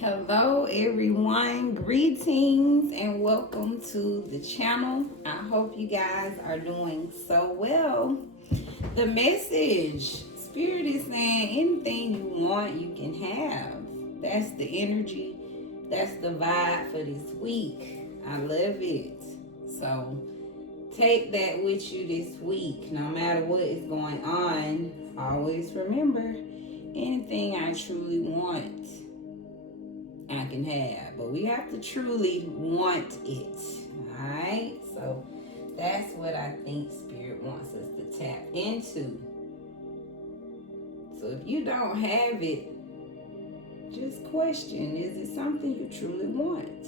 Hello everyone, greetings and welcome to the channel. I hope you guys are doing so well. The message, Spirit is saying anything you want you can have. That's the energy, that's the vibe for this week. I love it. So take that with you this week. No matter what is going on, always remember, anything I truly want I can have, but we have to truly want it. All right, so that's what I think Spirit wants us to tap into. So if you don't have it, just question, is it something you truly want?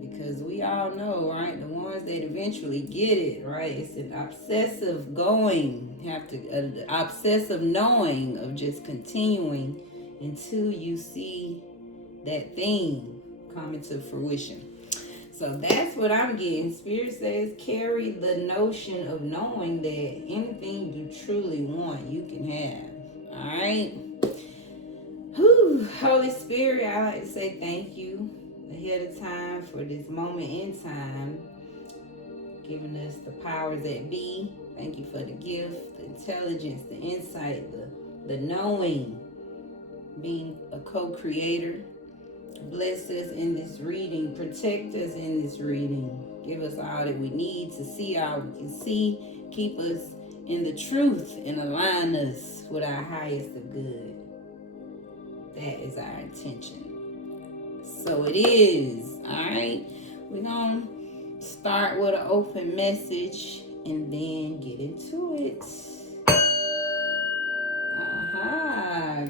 Because we all know, right, the ones that eventually get it, right, it's an obsessive going, an obsessive knowing of just continuing until you see that thing come into fruition. So that's what I'm getting. Spirit says carry the notion of knowing that anything you truly want, you can have. All right? Whew. Holy Spirit, I like to say thank you ahead of time for this moment in time, giving us the powers that be. Thank you for the gift, the intelligence, the insight, the knowing, being a co-creator. Bless us in this reading, protect us in this reading, give us all that we need to see all we can see, keep us in the truth and align us with our highest of good. That is our intention. So it is. All right, we're gonna start with an open message and then get into it.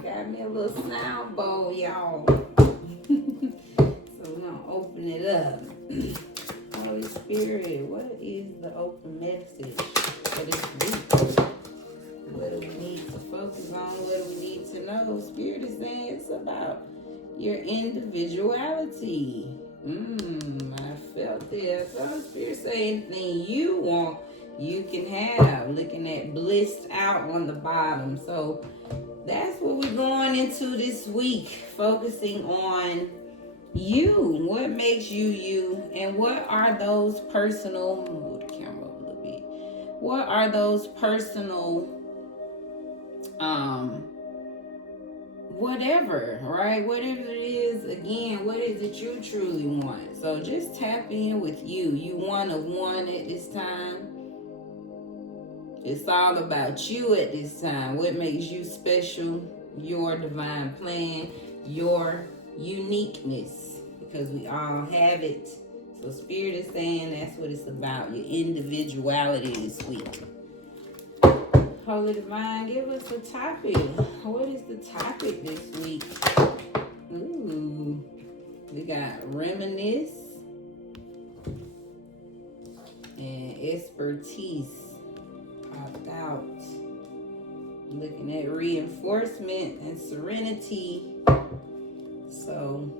Got me a little sound bowl, y'all. So we're gonna open it up. Holy Spirit, what is the open message for this week? What do we need to focus on? What do we need to know? Spirit is saying it's about your individuality. I felt this. So Spirit saying anything you want, you can have. Looking at blissed out on the bottom. So that's what we're going into this week, focusing on you. What makes you you, and what are those personal, move the camera up a little bit. What are those personal, whatever, right? Whatever it is, again, what is it you truly want? So just tap in with you. You one of one at this time. It's all about you at this time. What makes you special, your divine plan, your uniqueness, because we all have it. So Spirit is saying that's what it's about, your individuality this week. Holy Divine, give us a topic. What is the topic this week? Ooh, we got reminisce and expertise. Out, looking at reinforcement and serenity. So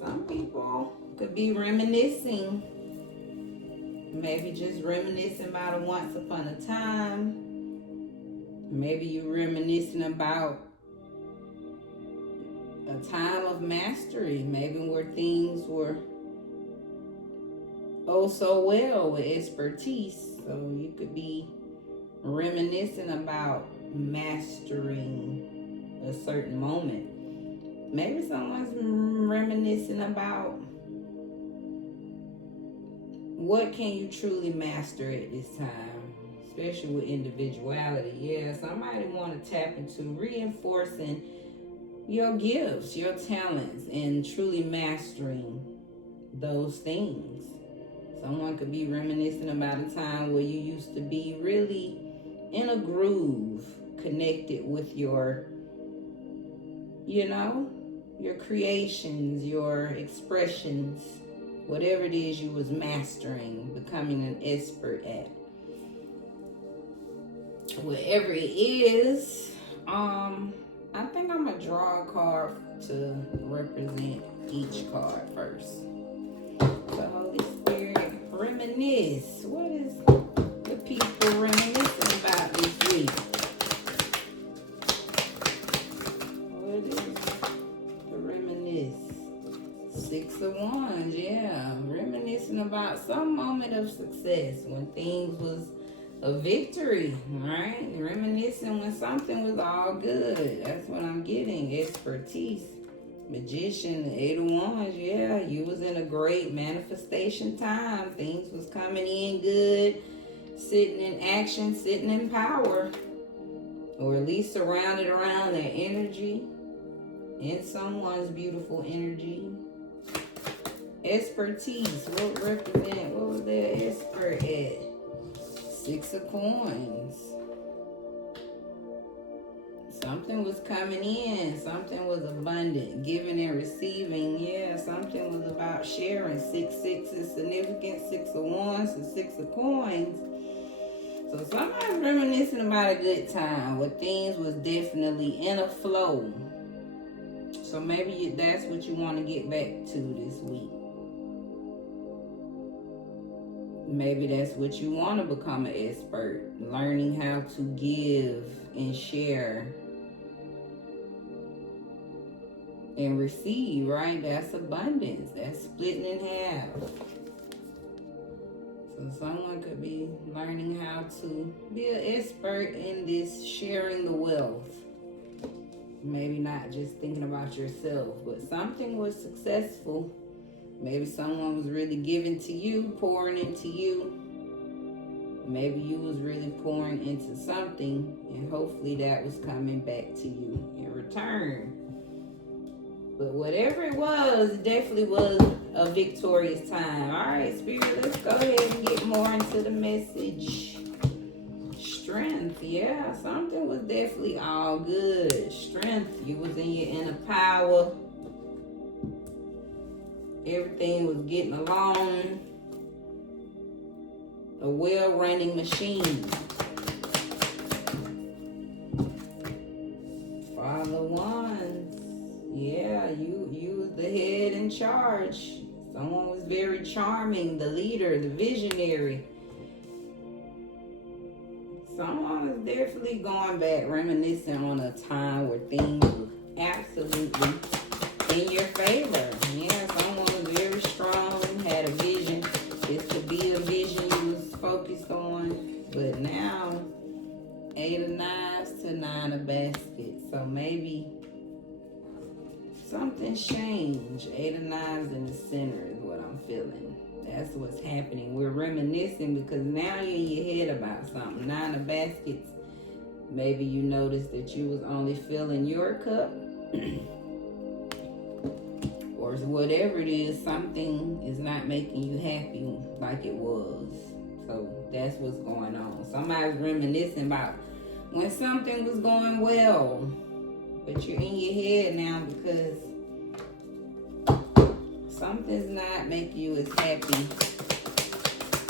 some people could be reminiscing, maybe just reminiscing about a once upon a time. Maybe you're reminiscing about a time of mastery, maybe where things were oh so well with expertise. So you could be reminiscing about mastering a certain moment. Maybe someone's reminiscing about what can you truly master at this time, especially with individuality. Yeah, somebody want to tap into reinforcing your gifts, your talents, and truly mastering those things. Someone could be reminiscing about a time where you used to be really in a groove, connected with your, your creations, your expressions, whatever it is you was mastering, becoming an expert at. Whatever it is, I think I'm gonna draw a card to represent each card first. So Holy Spirit, reminisce. What is the people reminiscing about this week? What is of Wands, yeah. Reminiscing about some moment of success when things was a victory, right? Reminiscing when something was all good. That's what I'm getting. Expertise. Magician, the Eight of Wands, yeah. You was in a great manifestation time. Things was coming in good. Sitting in action, sitting in power. Or at least surrounded around that energy. In someone's beautiful energy. Expertise. What was their expert at? Six of Coins. Something was coming in. Something was abundant. Giving and receiving. Yeah, something was about sharing. 6-6 is significant. 6 of Wands and 6 of Coins. So somebody's reminiscing about a good time where things was definitely in a flow. So maybe that's what you want to get back to this week. Maybe that's what you want to become an expert. Learning how to give and share and receive, right? That's abundance. That's splitting in half. So someone could be learning how to be an expert in this sharing the wealth. Maybe not just thinking about yourself, but something was successful. Maybe someone was really giving to you, pouring into you. Maybe you was really pouring into something, and hopefully that was coming back to you in return. But whatever it was, it definitely was a victorious time. All right, Spirit, let's go ahead and get more into the message. Strength, yeah, something was definitely all good. Strength, you was in your inner power. Everything was getting along. A well-running machine. Father Wands. Yeah, you was the head in charge. Someone was very charming, the leader, the visionary. Someone was definitely going back, reminiscing on a time where things were absolutely in your favor. Yeah, someone was very strong, had a vision. This could be a vision you was focused on. But now, 8 of Knives to 9 of Baskets. So maybe something's changed. 8 of Knives in the center is what I'm feeling. That's what's happening. We're reminiscing because now you're in your head about something. 9 of Baskets. Maybe you noticed that you was only filling your cup. Or whatever it is, something is not making you happy like it was. So that's what's going on. Somebody's reminiscing about when something was going well, but you're in your head now because something's not making you as happy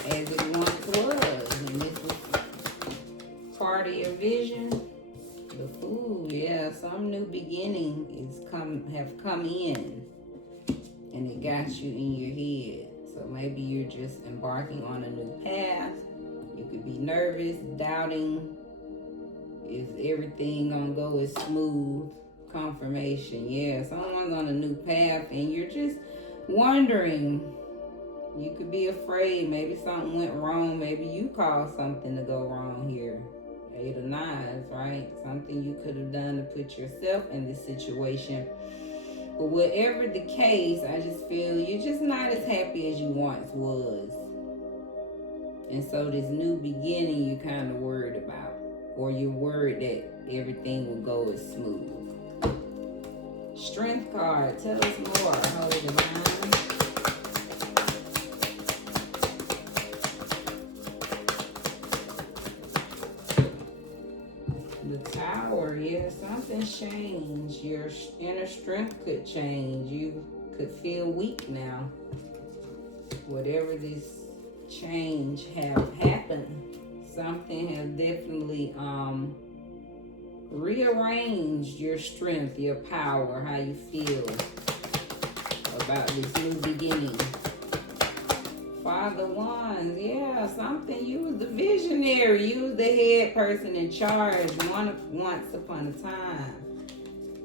as it once was. And this is part of your vision. The Fool, yeah, some new beginning have come in. And it got you in your head. So maybe you're just embarking on a new path. You could be nervous, doubting. Is everything gonna go as smooth? Confirmation, yeah. Someone's on a new path and you're just wondering. You could be afraid. Maybe something went wrong. Maybe you caused something to go wrong here. 8 of Knives, right? Something you could have done to put yourself in this situation. But whatever the case, I just feel you're just not as happy as you once was. And so this new beginning you're kind of worried about. Or you're worried that everything will go as smooth. Strength card, tell us more, Holy Divine. The Tower, yeah, something's changed. Your inner strength could change. You could feel weak now. Whatever this change have happened, something has definitely rearranged your strength, your power, how you feel about this new beginning. Father Wands, yeah, something. You was the visionary. You was the head person in charge once upon a time.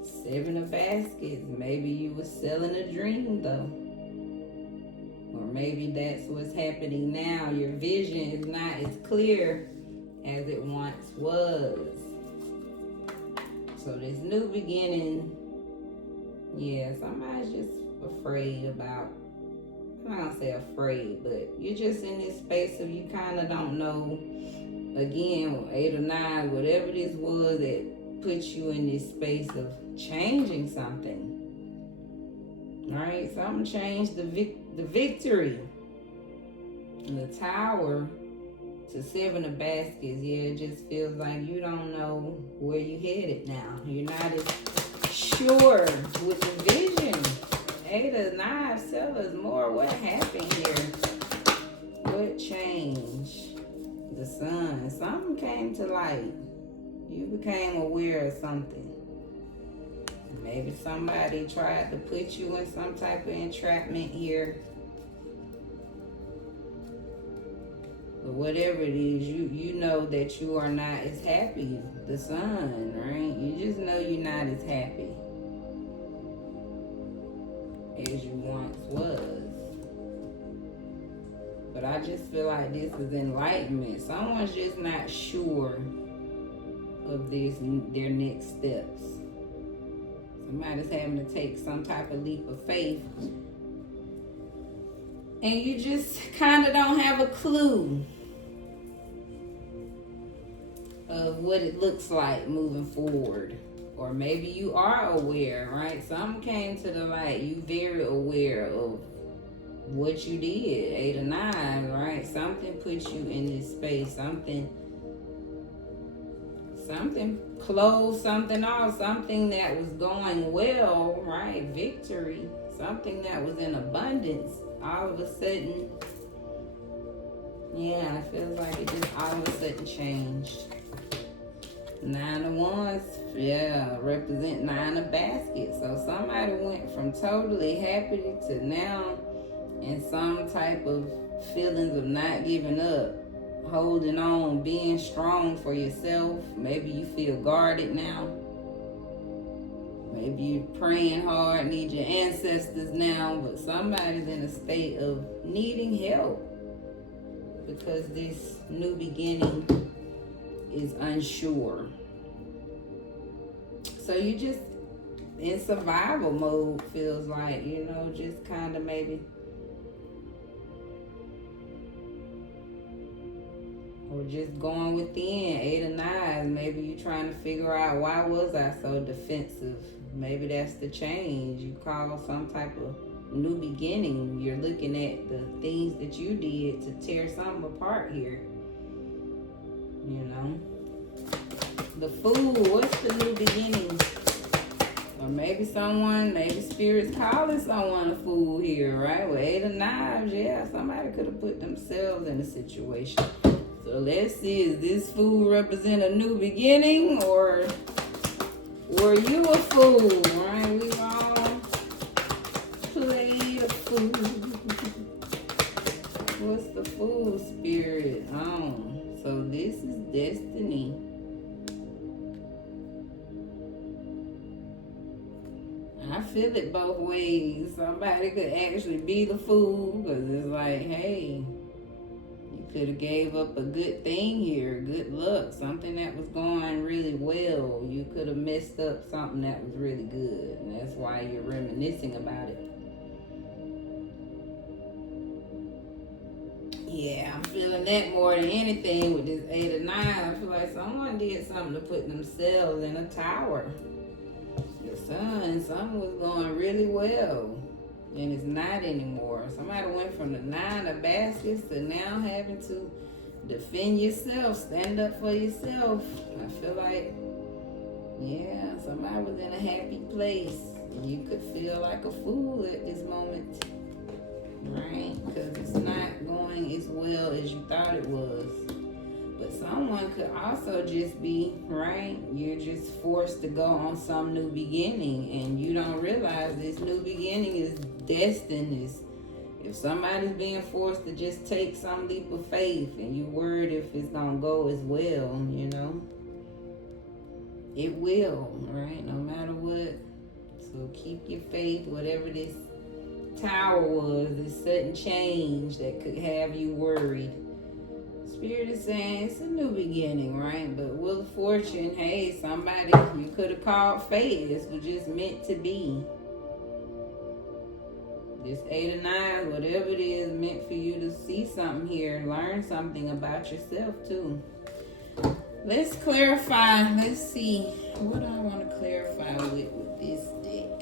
7 of Baskets. Maybe you was selling a dream, though. maybe that's what's happening now. Your vision is not as clear as it once was. So this new beginning, yeah, somebody's just afraid about, I'm not gonna say afraid, but you're just in this space of you kind of don't know, again, 8 or 9, whatever this was that put you in this space of changing something. Right? Something changed the victory. The Tower to 7 of Baskets. Yeah, it just feels like you don't know where you headed now. You're not as sure with the vision. 8 of Knives tell us more. What happened here? What changed? The Sun. Something came to light. You became aware of something. Maybe somebody tried to put you in some type of entrapment here. But whatever it is, you know that you are not as happy. The Sun, right? You just know you're not as happy as you once was. But I just feel like this is enlightenment. Someone's just not sure of their next steps. Somebody's having to take some type of leap of faith. And you just kind of don't have a clue of what it looks like moving forward. Or maybe you are aware, right? Something came to the light. You very aware of what you did. 8 or 9, right? Something put you in this space. Something closed something off. Something that was going well, right? Victory. Something that was in abundance. All of a sudden, yeah, it feels like it just all of a sudden changed. 9 of Wands, yeah, represent 9 of Baskets. So somebody went from totally happy to now in some type of feelings of not giving up, holding on, being strong for yourself. Maybe you feel guarded now. Maybe you're praying hard, need your ancestors now, but somebody's in a state of needing help because this new beginning is unsure. So you just in survival mode, feels like, just kind of maybe, or just going within. 8 of Knives, maybe you're trying to figure out, why was I so defensive? Maybe that's the change. You call some type of new beginning. You're looking at the things that you did to tear something apart here. The Fool, what's the new beginning? Or maybe Spirit's calling someone a fool here, right? With 8 of Knives, yeah, somebody could have put themselves in a situation. So let's see, is this fool represent a new beginning, or were you a fool, right? We all played a fool. What's the Fool, Spirit? So this is destiny. I feel it both ways. Somebody could actually be the fool, because it's like, hey, you could have gave up a good thing here, good luck, something that was going really well. You could have messed up something that was really good, and that's why you're reminiscing about it. Yeah, I'm feeling that more than anything with this 8 of 9. I feel like someone did something to put themselves in a tower. The Sun, something was going really well, and it's not anymore. Somebody went from the 9 of Baskets to now having to defend yourself, stand up for yourself. I feel like, yeah, somebody was in a happy place, and you could feel like a fool at this moment, right? Because it's not going as well as you thought it was. But someone could also just be, right, you're just forced to go on some new beginning, and you don't realize this new beginning is destined. If somebody's being forced to just take some leap of faith, and you're worried if it's going to go as well, it will, right, no matter what. So keep your faith, whatever this Tower was, this sudden change that could have you worried. Spirit is saying it's a new beginning, right? But Wheel of Fortune, hey, somebody, you could have called fate. This was just meant to be. This 8 of Nines, whatever it is, meant for you to see something here and learn something about yourself too. Let's clarify. Let's see. What do I want to clarify with this deck?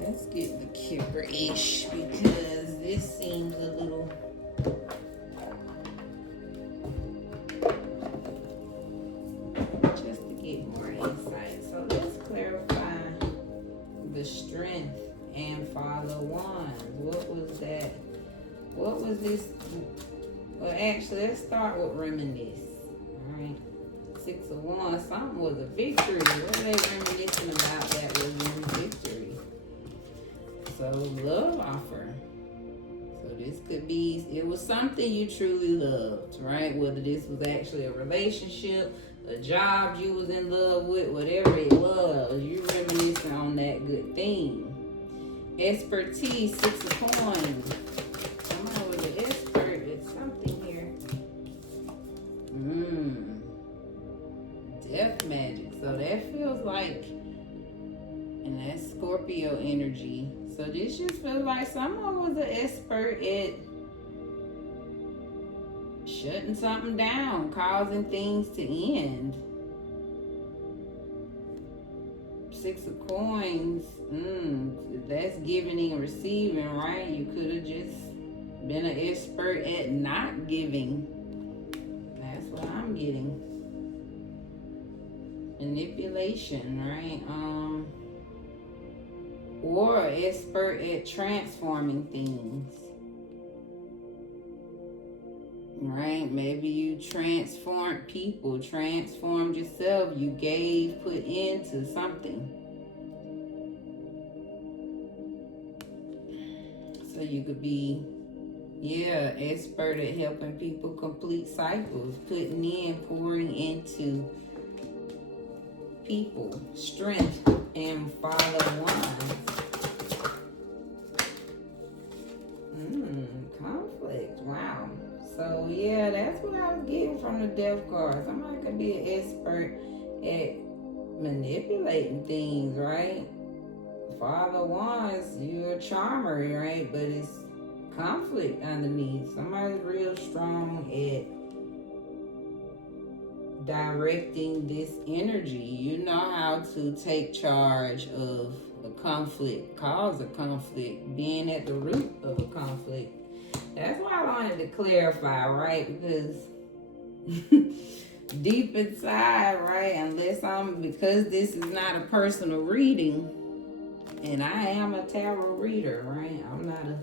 Let's get the Kipper-ish because this seems a little... just to get more insight. So let's clarify the Strength and Father of Wands. What was that? What was this? Well, actually, let's start with reminisce. All right. 6 of Wands. Something was a victory. What are they reminiscing about that was in victory? So, love offer. So, this could be, it was something you truly loved, right? Whether this was actually a relationship, a job you was in love with, whatever it was, you reminiscing on that good thing. Expertise, 6 of Coins. Somebody was an expert at something here. Death magic. So that feels like, and that's Scorpio energy. So this just feels like someone was an expert at shutting something down, causing things to end. 6 of Coins, that's giving and receiving, right? You could have just been an expert at not giving. That's what I'm getting. Manipulation, right? Or expert at transforming things. Right? Maybe you transformed people, transformed yourself, you gave, put into something. So you could be, expert at helping people complete cycles, putting in, pouring into people. Strength and Father of Wands. Conflict, wow. So yeah, that's what I was getting from the Death card. Somebody could be an expert at manipulating things, right? Father of Wands, you're a charmer, right? But it's conflict underneath. Somebody's real strong at directing this energy. You know how to take charge of a conflict, cause a conflict, being at the root of a conflict. That's why I wanted to clarify, right? Because deep inside, right? Because this is not a personal reading, and I am a tarot reader, right? I'm not a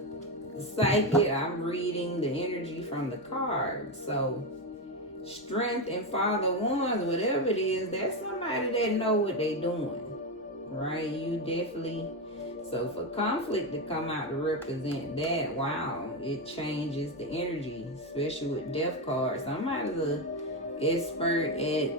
psychic. I'm reading the energy from the cards. So, Strength and Father of Wands, whatever it is, that's somebody that know what they doing, right? You definitely. So for conflict to come out to represent that, wow, it changes the energy, especially with Death cards. Somebody's an expert at,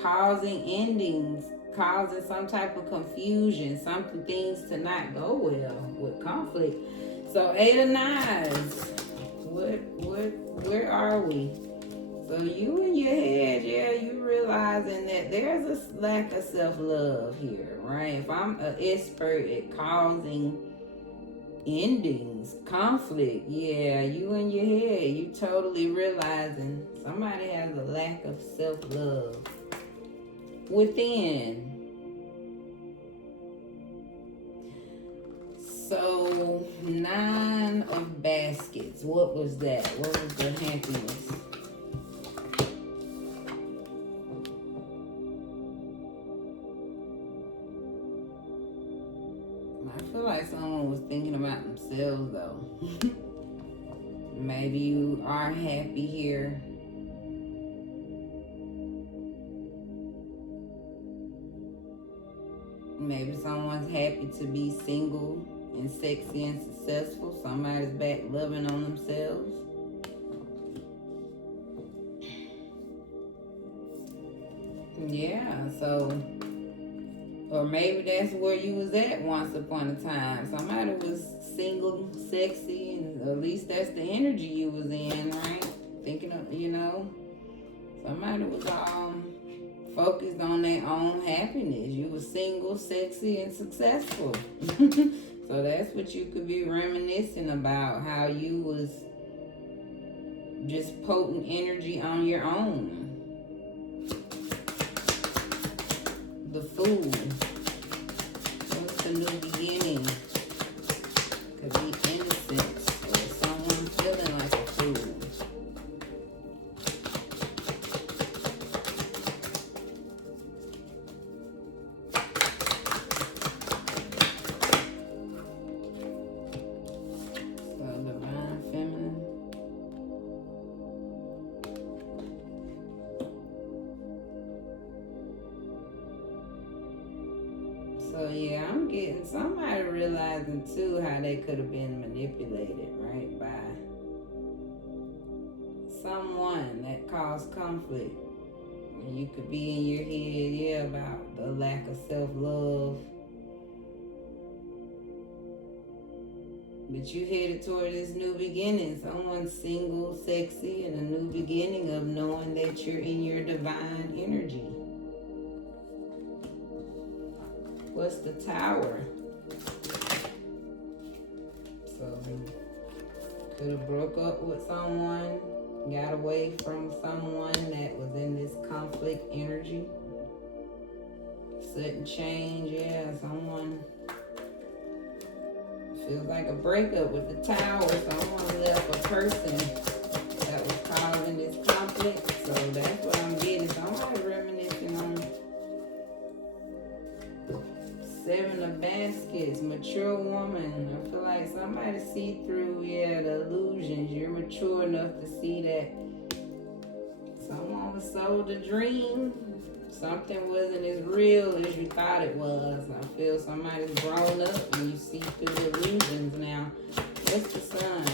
causing endings, causing some type of confusion, things to not go well with conflict. So 8 of Nines, where are we? So you in your head, you realizing that there's a lack of self-love here, right? If I'm an expert at causing endings, conflict, you in your head, you totally realizing somebody has a lack of self-love within. So 9 of Baskets, what was that? What was the happiness? I feel like someone was thinking about themselves though. Maybe you are happy here. Maybe someone's happy to be single and sexy and successful. Somebody's back loving on themselves. Yeah, so Or maybe that's where you was at once upon a time. Somebody was single, sexy, and at least that's the energy you was in, right? Thinking of, somebody was focused on their own happiness. You were single, sexy, and successful. So that's what you could be reminiscing about, how you was just potent energy on your own. The Fool. What's the new beginning? Could be innocence or someone feeling like a fool. So divine feminine. So yeah, I'm getting somebody realizing too how they could have been manipulated, right, by someone that caused conflict. And you could be in your head, yeah, about the lack of self-love. But you headed toward this new beginning. Someone single, sexy, and a new beginning of knowing that you're in your divine energy. What's the Tower? So could have broke up with someone, got away from someone that was in this conflict energy. Sudden change, yeah, someone feels like a breakup with the Tower. Someone left a person that was causing this conflict. So that's what I'm getting. Somebody reminiscing on Seven of Baskets, mature woman. I feel like somebody see through, the illusions. You're mature enough to see that someone was sold a dream. Something wasn't as real as you thought it was. I feel somebody's grown up and you see through the illusions now. What's the Sun?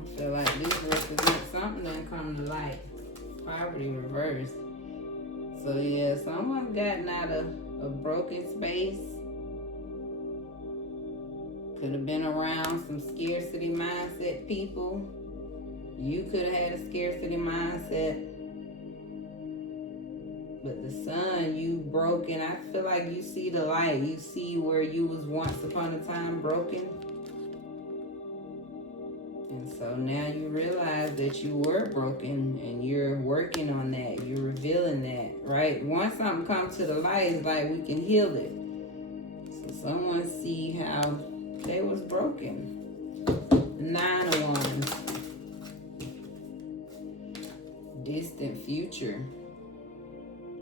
I feel like this represents something that come to light. Poverty reversed. So yeah, someone's gotten out of a broken space. Could have been around some scarcity mindset people. You could have had a scarcity mindset. But the Sun, you broken. I feel like you see the light. You see where you was once upon a time broken. And so now you realize that you were broken and you're working on that. You're revealing that, right? Once something comes to the light, it's like we can heal it. So someone see how they was broken. 9 of Wands. Distant future.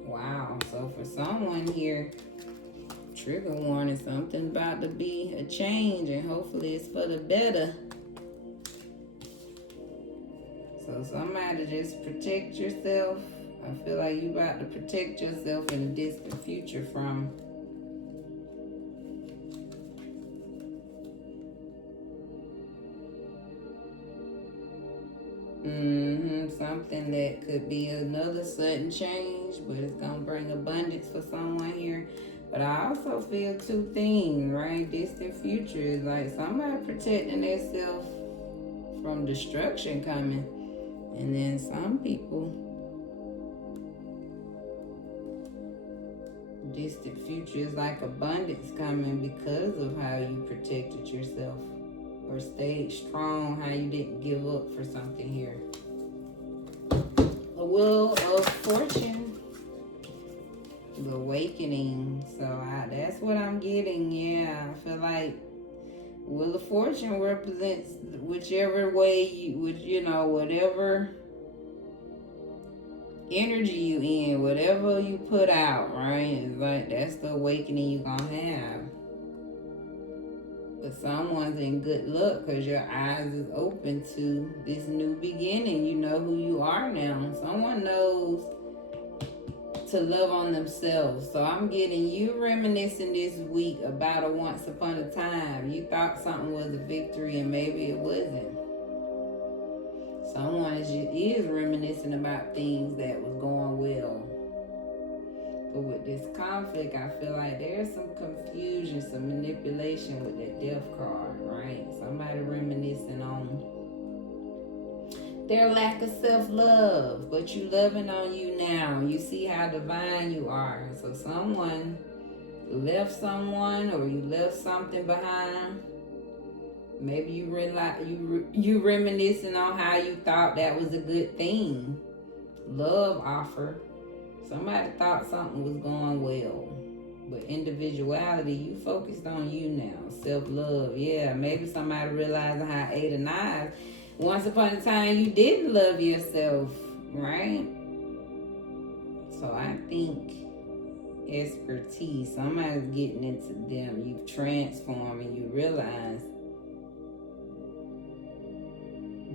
Wow. So for someone here, trigger warning, something about to be a change and hopefully it's for the better. So somebody just protect yourself. I feel like you about to protect yourself in a distant future from something that could be another sudden change, but it's gonna bring abundance for someone here. But I also feel 2 things, right? Distant future is like somebody protecting themselves from destruction coming. And then some people, distant future is like abundance coming because of how you protected yourself or stayed strong, how you didn't give up for something here. The Wheel of Fortune, the awakening. So that's what I'm getting. Yeah, I feel like Wheel of Fortune represents whichever way you would, whatever energy you in, whatever you put out, right? It's like that's the awakening you're gonna have. But someone's in good luck because your eyes is open to this new beginning. You know who you are now. Someone knows to love on themselves. So I'm getting you reminiscing this week about a once upon a time. You thought something was a victory and maybe it wasn't. Someone is reminiscing about things that was going well. But with this conflict, I feel like there's some confusion, some manipulation with that death card, right? Somebody reminiscing on their lack of self-love, but you loving on you now. You see how divine you are. So someone left someone, or you left something behind. Maybe you realize you reminiscing on how you thought that was a good thing. Love offer. Somebody thought something was going well. But individuality, you focused on you now. Self-love, yeah. Maybe somebody realizing how 8 of 9. Once upon a time, you didn't love yourself, right? So I think expertise, somebody's getting into them. You transform and you realize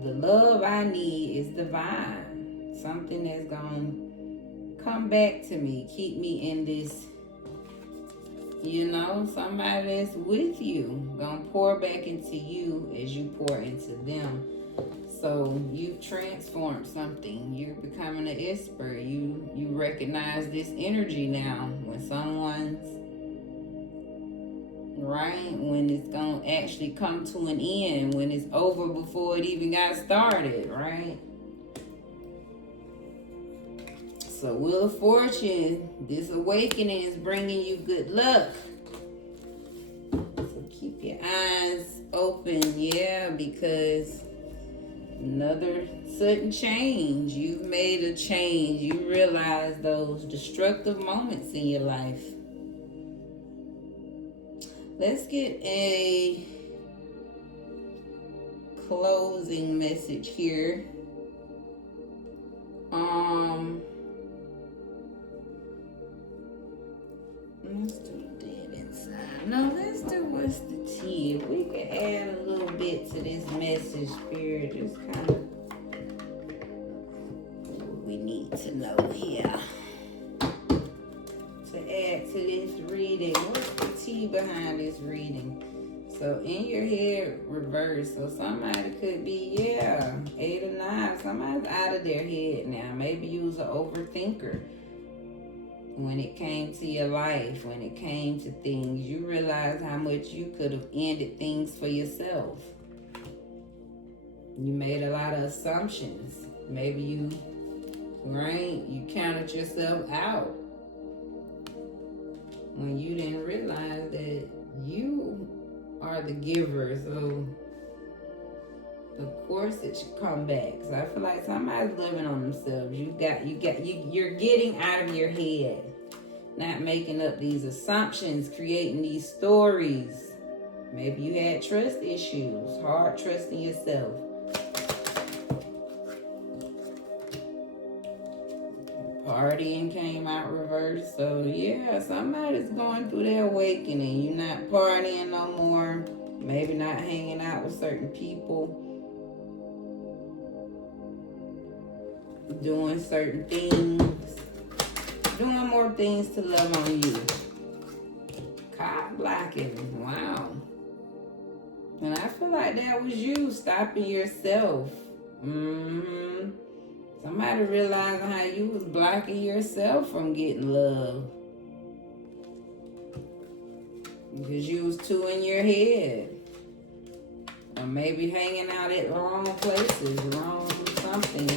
the love I need is divine. Something that's going to come back to me, keep me in this, somebody that's with you, going to pour back into you as you pour into them. So you've transformed something. You're becoming an expert. You recognize this energy now. When someone's right, when it's going to actually come to an end, when it's over before it even got started, right? So Wheel of Fortune, this awakening is bringing you good luck. So keep your eyes open, because another sudden change. You've made a change. You realize those destructive moments in your life. Let's get a closing message here. Let's do dead inside. No, let's do what's the tea. If we could add a little bit to this message, Spirit, just kind of what we need to know here. To add to this reading, what's the tea behind this reading? So in your head, reverse. So somebody could be, 8 or 9. Somebody's out of their head now. Maybe you was an overthinker. When it came to your life, when it came to things, you realize how much you could have ended things for yourself. You made a lot of assumptions. Maybe you counted yourself out when you didn't realize that you are the giver. So of course it should come back. So I feel like somebody's living on themselves. You're getting out of your head, not making up these assumptions, creating these stories. Maybe you had trust issues, hard trusting yourself. Partying came out reversed. So somebody's going through their awakening. You're not partying no more. Maybe not hanging out with certain people. Doing certain things. Doing more things to love on you. Card blocking. Wow. And I feel like that was you stopping yourself. Somebody realizing how you was blocking yourself from getting love. Because you was too in your head. Or maybe hanging out at wrong places, wrong something,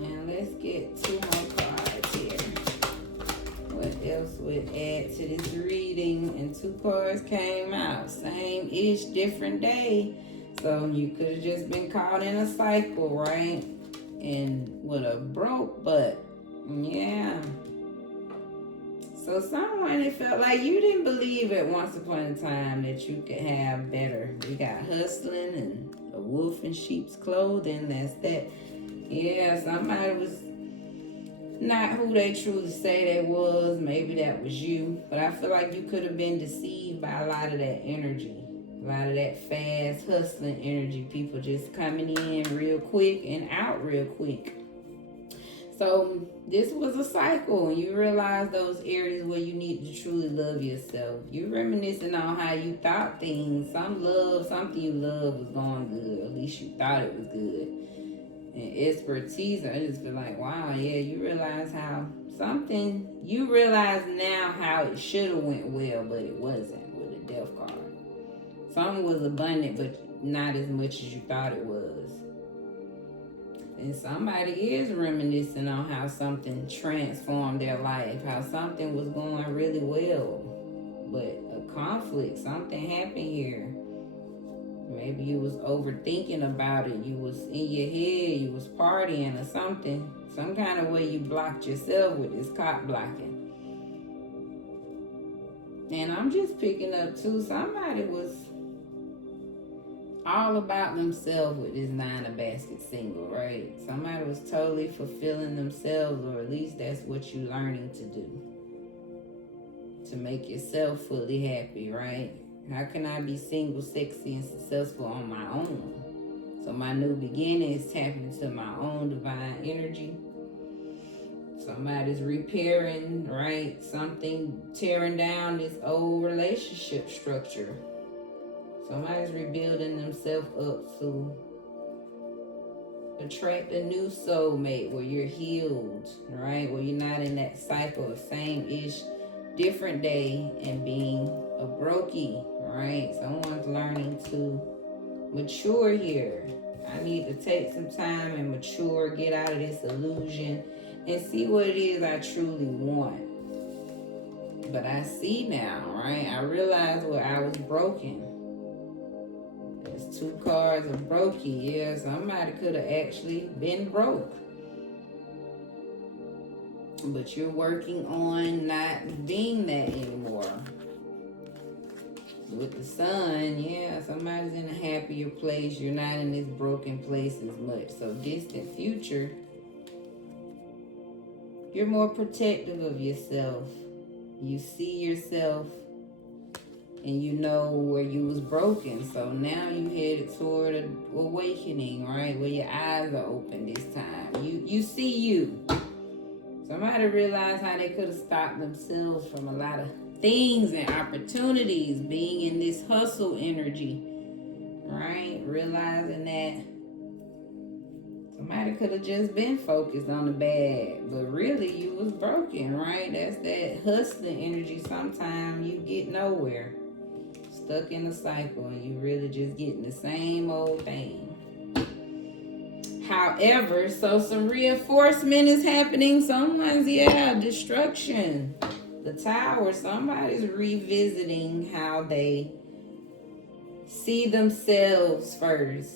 Now let's get 2 more cards here. What else would add to this reading? And 2 cards came out. Same-ish, different day. So you could have just been caught in a cycle, right? And with a broke butt. Yeah. So someone, it felt like you didn't believe at once upon a time that you could have better. You got hustling and a wolf in sheep's clothing. That's that. Yeah, somebody was not who they truly say they was. Maybe that was you. But I feel like you could have been deceived by a lot of that energy. A lot of that fast hustling energy. People just coming in real quick and out real quick. So this was a cycle, and you realize those areas where you need to truly love yourself. You're reminiscing on how you thought things, something you love was going good. At least you thought it was good. And expertise, I just feel like, wow, yeah, you realize now how it should have went well, but it wasn't with the death card. Something was abundant, but not as much as you thought it was. And somebody is reminiscing on how something transformed their life, how something was going really well, but a conflict, something happened here. Maybe you was overthinking about it. You was in your head. You was partying or something. Some kind of way you blocked yourself with this cock blocking. And I'm just picking up too. Somebody was all about themselves with this 9 of Baskets single, right? Somebody was totally fulfilling themselves, or at least that's what you're learning to do. To make yourself fully happy, right? How can I be single, sexy, and successful on my own? So my new beginning is tapping into my own divine energy. Somebody's repairing, right? Something tearing down this old relationship structure. Somebody's rebuilding themselves up to attract a new soulmate where you're healed, right? Where you're not in that cycle of same-ish, different day and being a brokey, right? Someone's learning to mature here. I need to take some time and mature, get out of this illusion, and see what it is I truly want. But I see now, right? I realize where I was broken. There's 2 cards of brokey. Yeah, somebody could have actually been broke. But you're working on not being that anymore. With the sun, yeah, somebody's in a happier place. You're not in this broken place as much. So distant future, you're more protective of yourself. You see yourself and you know where you was broken. So now you headed toward an awakening, right? Where your eyes are open this time. You see you. Somebody realized how they could have stopped themselves from a lot of things and opportunities, being in this hustle energy, right? Realizing that somebody could have just been focused on the bad, but really you was broken, right? That's that hustling energy. Sometimes you get nowhere, stuck in a cycle, and you really just getting the same old thing. However, so some reinforcement is happening. Someone's, destruction. The Tower, somebody's revisiting how they see themselves first.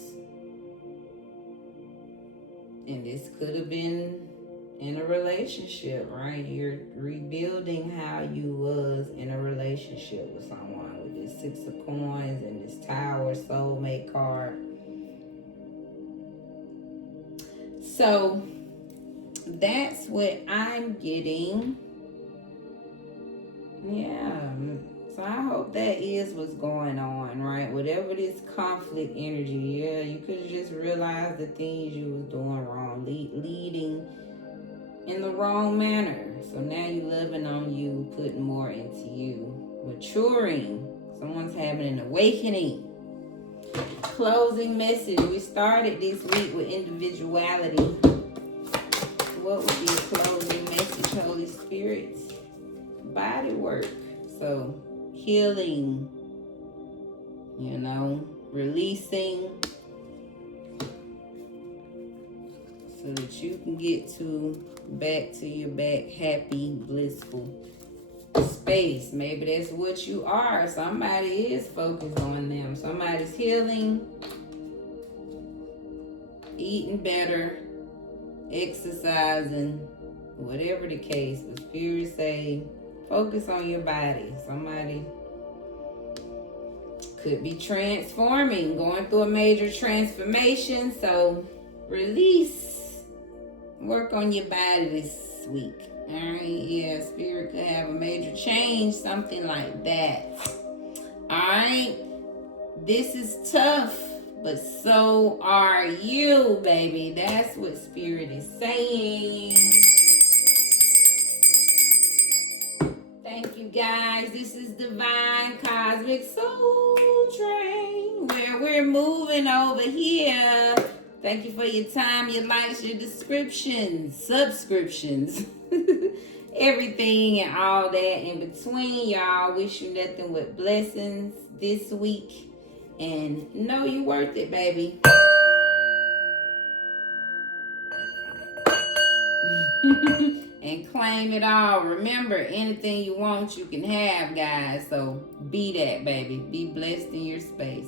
And this could have been in a relationship, right? You're rebuilding how you was in a relationship with someone with this 6 of Coins and this Tower soulmate card. So that's what I'm getting. Yeah. So I hope that is what's going on, right? Whatever this conflict energy, you could have just realized the things you was doing wrong, leading in the wrong manner. So now you're living on you, putting more into you, maturing. Someone's having an awakening. Closing message. We started this week with individuality. What would be a closing message, Holy Spirit? Body work. So healing, releasing, so that you can get back to your happy, blissful space. Maybe that's what you are. Somebody is focused on them. Somebody's healing, eating better, exercising, whatever the case. The Spirit say, focus on your body. Somebody could be transforming, going through a major transformation. So release, work on your body this week. All right, yeah, Spirit could have a major change, something like that. All right, this is tough, but so are you, baby. That's what Spirit is saying. Thank you, guys. This is Divine Cosmic Soul Train, where we're moving over here. Thank you for your time, your likes, your descriptions, subscriptions, everything and all that in between. Y'all, wish you nothing but blessings this week. And know you worth it, baby. And claim it all. Remember, anything you want, you can have, guys. So be that, baby. Be blessed in your space.